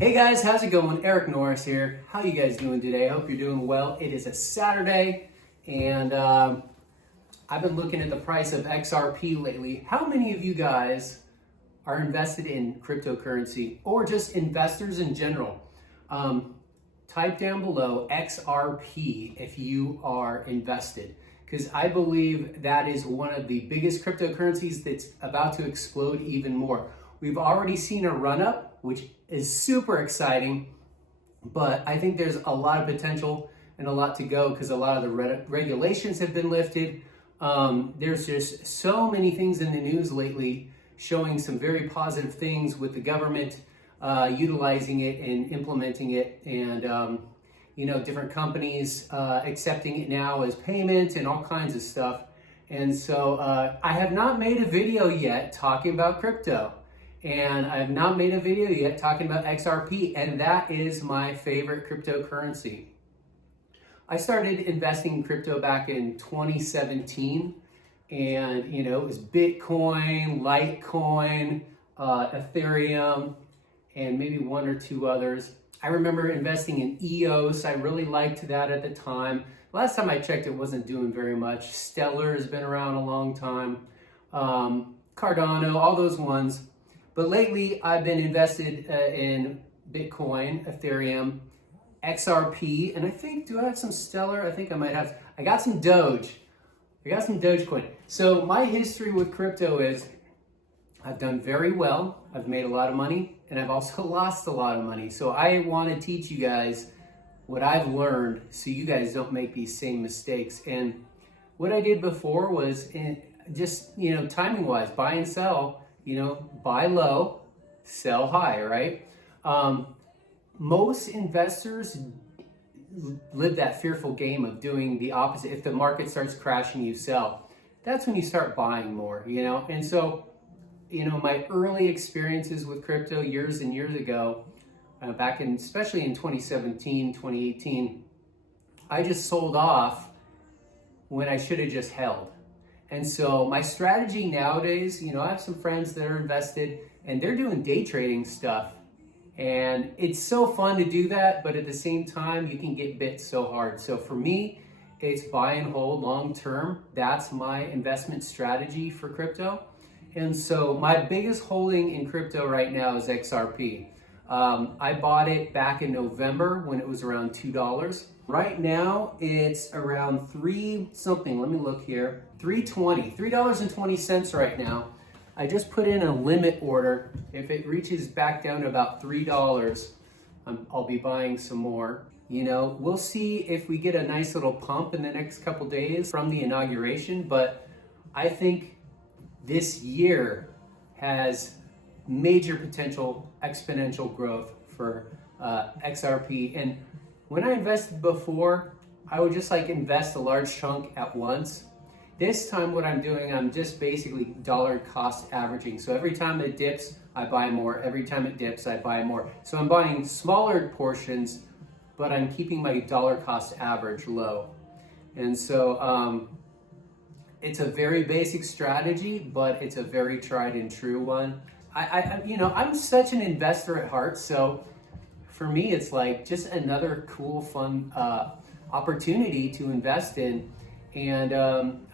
Hey guys, how's it going? Eric Norris here. How you guys doing today? I hope you're doing well. It is a Saturday, and I've been looking at the price of XRP lately. How many of you guys are invested in cryptocurrency or just investors in general? Type down below XRP if you are invested, because I believe that is one of the biggest cryptocurrencies that's about to explode even more. We've already seen a run up, which is super exciting, but I think there's a lot of potential and a lot to go because a lot of the regulations have been lifted. There's just so many things in the news lately showing some very positive things with the government utilizing it and implementing it, and different companies accepting it now as payment and all kinds of stuff. And so I have not made a video yet talking about crypto. And I have not made a video yet talking about XRP, and that is my favorite cryptocurrency. I started investing in crypto back in 2017, and it was Bitcoin, Litecoin, Ethereum, and maybe one or two others. I remember investing in EOS. I really liked that at the time. Last time I checked, it wasn't doing very much. Stellar has been around a long time. Cardano, all those ones. But lately, I've been invested in Bitcoin, Ethereum, XRP, and I think, do I have some Stellar? I think I might have. I got some Doge. I got some Dogecoin. So my history with crypto is I've done very well. I've made a lot of money, and I've also lost a lot of money. So I want to teach you guys what I've learned so you guys don't make these same mistakes. And what I did before was just, timing-wise, buy and sell. Buy low, sell high, right? Most investors live that fearful game of doing the opposite. If the market starts crashing, you sell. That's when you start buying more, And so, my early experiences with crypto years and years ago, especially in 2017, 2018, I just sold off when I should have just held. And so my strategy nowadays, I have some friends that are invested and they're doing day trading stuff. And it's so fun to do that, but at the same time, you can get bit so hard. So for me, it's buy and hold long term. That's my investment strategy for crypto. And so my biggest holding in crypto right now is XRP. I bought it back in November when it was around $2. Right now, it's around something. Let me look here. $3.20 right now. I just put in a limit order. If it reaches back down to about $3, I'll be buying some more. We'll see if we get a nice little pump in the next couple days from the inauguration, but I think this year has major potential exponential growth for XRP. And when I invested before, I would just invest a large chunk at once. This time what I'm doing, I'm just basically dollar cost averaging. So every time it dips, I buy more. Every time it dips, I buy more. So I'm buying smaller portions, but I'm keeping my dollar cost average low. And so it's a very basic strategy, but it's a very tried and true one. I'm such an investor at heart, so for me, it's just another cool, fun opportunity to invest in. And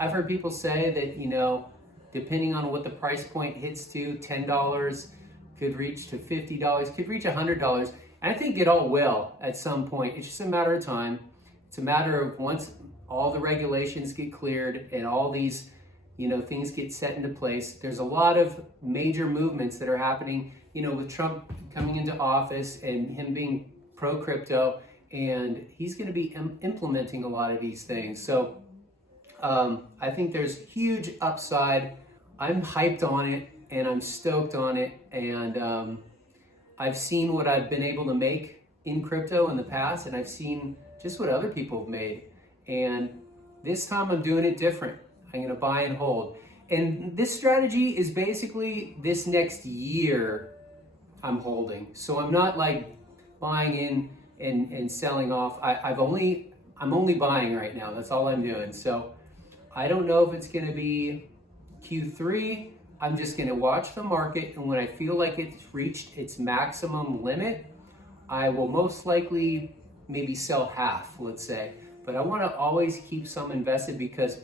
I've heard people say that, depending on what the price point hits to, $10 could reach to $50, could reach $100. And I think it all will at some point. It's just a matter of time. It's a matter of once all the regulations get cleared and all these things get set into place. There's a lot of major movements that are happening, with Trump coming into office and him being pro-crypto, and he's going to be implementing a lot of these things. So I think there's huge upside. I'm hyped on it, and I'm stoked on it, and I've seen what I've been able to make in crypto in the past, and I've seen just what other people have made. And this time I'm doing it different. I'm going to buy and hold. And this strategy is basically this next year I'm holding. So I'm not buying in and selling off. I'm only buying right now. That's all I'm doing. So I don't know if it's going to be Q3. I'm just going to watch the market, and when I feel like it's reached its maximum limit, I will most likely maybe sell half, let's say. But I want to always keep some invested because,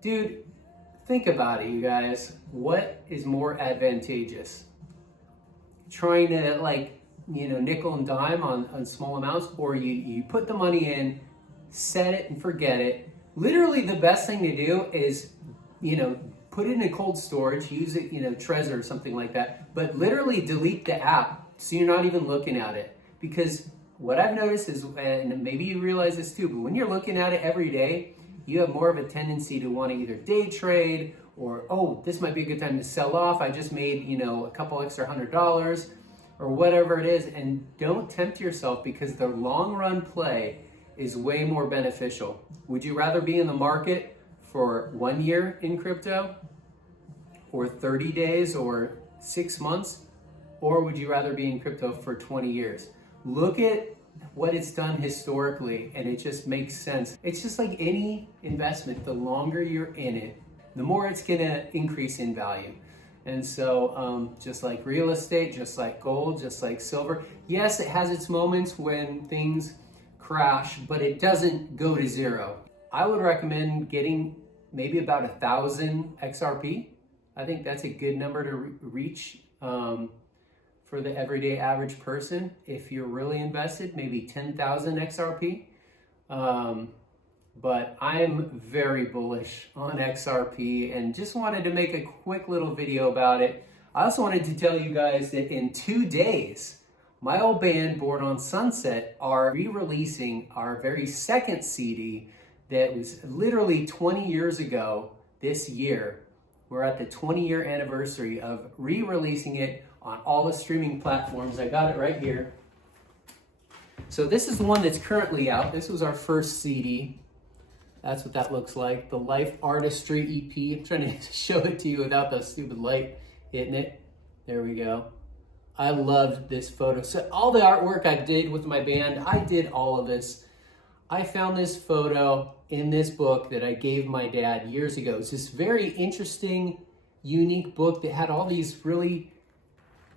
dude, think about it, you guys. What is more advantageous? Trying to, like, you know, nickel and dime on small amounts, or you put the money in, set it and forget it. Literally the best thing to do is, you know, put it in a cold storage, use it, you know, Trezor or something like that, but literally delete the app so you're not even looking at it. Because what I've noticed is, and maybe you realize this too, but when you're looking at it every day, you have more of a tendency to want to either day trade or, oh, this might be a good time to sell off. I just made, you know, a couple extra $100 or whatever it is. And don't tempt yourself, because the long run play is way more beneficial. Would you rather be in the market for 1 year in crypto, or 30 days, or 6 months? Or would you rather be in crypto for 20 years? Look at what it's done historically, and it just makes sense. It's just like any investment. The longer you're in it, the more it's gonna increase in value. And so just like real estate, just like gold, just like silver, yes, it has its moments when things crash, but it doesn't go to zero. I would recommend getting maybe about 1,000 XRP. I think that's a good number to reach for the everyday average person. If you're really invested, maybe 10,000 XRP. But I'm very bullish on XRP and just wanted to make a quick little video about it. I also wanted to tell you guys that in 2 days, my old band, Born on Sunset, are re-releasing our very second CD that was literally 20 years ago this year. We're at the 20-year anniversary of re-releasing it on all the streaming platforms. I got it right here. So this is the one that's currently out. This was our first CD. That's what that looks like. The Life Artistry EP. I'm trying to show it to you without the stupid light hitting it. There we go. I loved this photo. So all the artwork I did with my band, I did all of this. I found this photo in this book that I gave my dad years ago. It's this very interesting, unique book that had all these really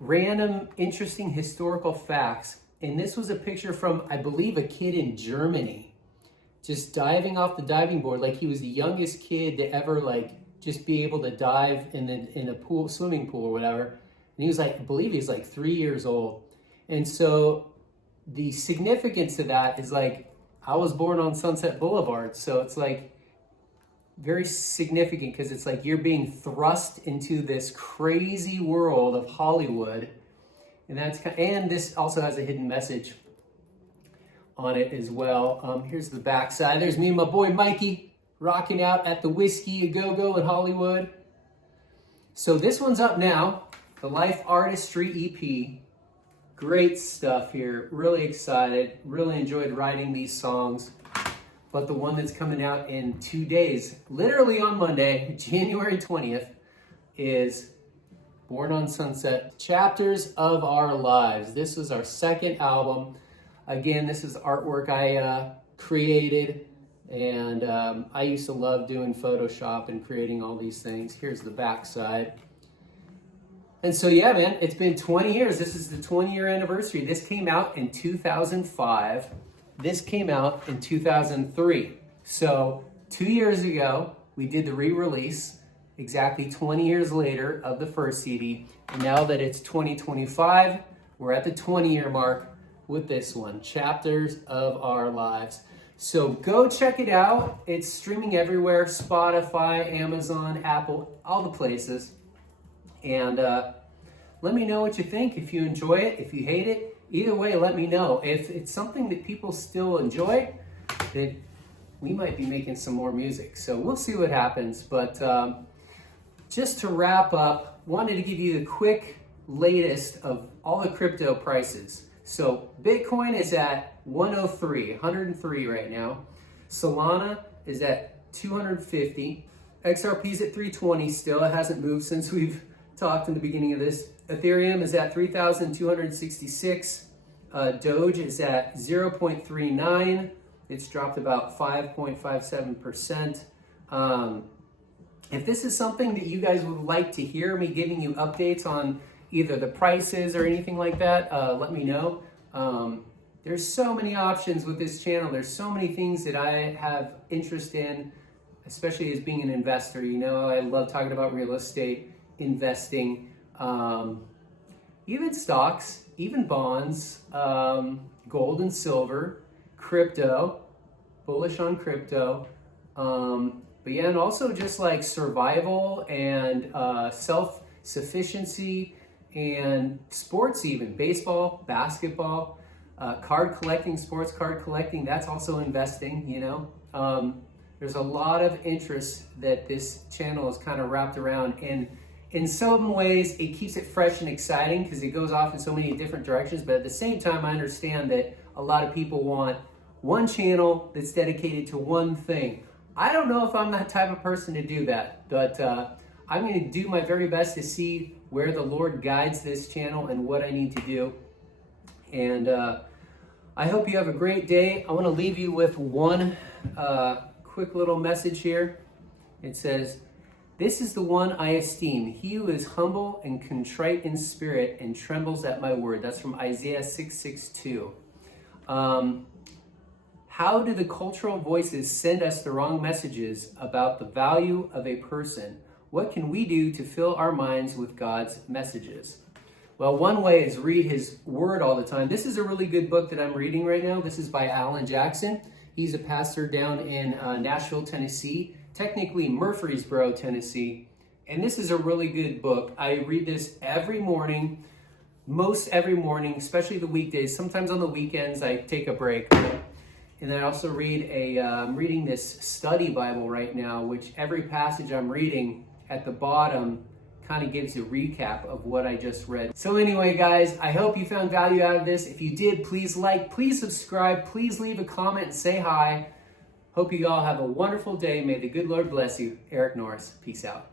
random, interesting historical facts. And this was a picture from, I believe, a kid in Germany, just diving off the diving board. Like he was the youngest kid to ever like just be able to dive in a pool, swimming pool or whatever. And he was like, I believe he was like 3 years old. And so the significance of that is like, I was born on Sunset Boulevard. So it's like very significant, because it's like you're being thrust into this crazy world of Hollywood. And that's and this also has a hidden message on it as well. Here's the back side. There's me and my boy Mikey rocking out at the Whiskey A Go-Go in Hollywood. So this one's up now, the Life Artistry EP. Great stuff here. Really excited. Really enjoyed writing these songs. But the one that's coming out in 2 days, literally on Monday, January 20th, is Born on Sunset, Chapters of Our Lives. This was our second album. Again, this is artwork I created, and I used to love doing Photoshop and creating all these things. Here's the back side. And so, yeah, man, it's been 20 years. This is the 20-year anniversary. This came out in 2005. This came out in 2003. So 2 years ago, we did the re-release, exactly 20 years later, of the first CD. And now that it's 2025, we're at the 20-year mark with this one, Chapters of Our Lives. So go check it out. It's streaming everywhere, Spotify, Amazon, Apple, all the places. And let me know what you think. If you enjoy it, if you hate it, either way, let me know. If it's something that people still enjoy, then we might be making some more music. So we'll see what happens. But just to wrap up, wanted to give you the quick latest of all the crypto prices. So Bitcoin is at 103 right now. Solana is at 250. XRP is at 320 still. It hasn't moved since we've talked in the beginning of this. Ethereum is at 3,266. Doge is at 0.39. It's dropped about 5.57%. If this is something that you guys would like to hear me giving you updates on either the prices or anything like that, let me know. There's so many options with this channel. There's so many things that I have interest in, especially as being an investor. You know, I love talking about real estate, investing, even stocks, even bonds, gold and silver, crypto, bullish on crypto. But yeah, and also just like survival and self-sufficiency and sports, even baseball, basketball, card collecting, sports card collecting, that's also investing, you know. There's a lot of interest that this channel is kind of wrapped around, and in some ways it keeps it fresh and exciting because it goes off in so many different directions. But at the same time, I understand that a lot of people want one channel that's dedicated to one thing. I don't know if I'm that type of person to do that, but I'm going to do my very best to see where the Lord guides this channel and what I need to do. And I hope you have a great day. I want to leave you with one quick little message here. It says, "This is the one I esteem, he who is humble and contrite in spirit and trembles at my word." That's from Isaiah 6:6-2. How do the cultural voices send us the wrong messages about the value of a person? What can we do to fill our minds with God's messages? Well, one way is read his word all the time. This is a really good book that I'm reading right now. This is by Alan Jackson. He's a pastor down in Nashville, Tennessee, technically Murfreesboro, Tennessee. And this is a really good book. I read this every morning, most every morning, especially the weekdays. Sometimes on the weekends, I take a break. And then I also read I'm reading this study Bible right now, which every passage I'm reading at the bottom kind of gives a recap of what I just read. So anyway, guys, I hope you found value out of this. If you did, please like, please subscribe, please leave a comment and say hi. Hope you all have a wonderful day. May the good Lord bless you. Eric Norris. Peace out.